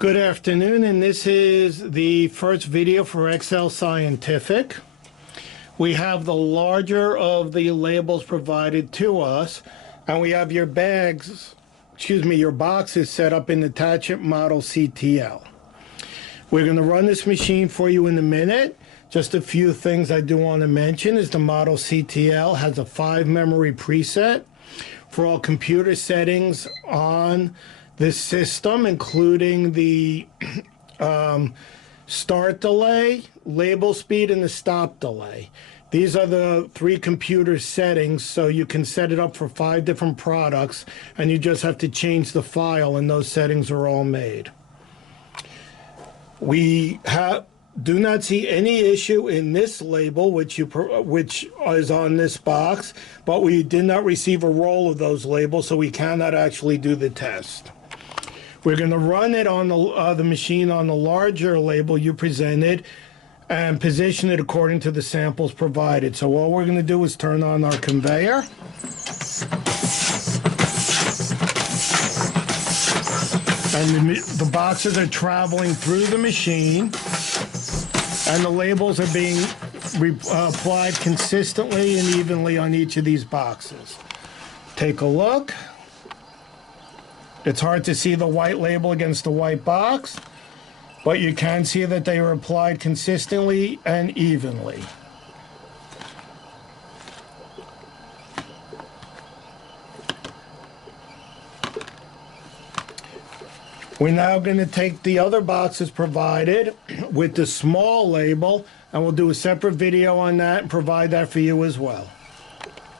Good afternoon, and this is the first video for Excel Scientific. We have the larger of the labels provided to us, and we have your your boxes set up in the Tach-It model CTL. We're going to run this machine for you in a minute. Just a few things I do want to mention is the model CTL has a 5 memory preset for all computer settings on this system, including the start delay, label speed, and the stop delay. These are the 3 computer settings, so you can set it up for 5 different products, and you just have to change the file, and those settings are all made. We do not see any issue in this label, which is on this box, but we did not receive a roll of those labels, so we cannot actually do the test. We're going to run it on the machine on the larger label you presented and position it according to the samples provided. So all we're going to do is turn on our conveyor. And the boxes are traveling through the machine, and the labels are being applied consistently and evenly on each of these boxes. Take a look. It's hard to see the white label against the white box, but you can see that they are applied consistently and evenly. We're now going to take the other boxes provided with the small label, and we'll do a separate video on that and provide that for you as well.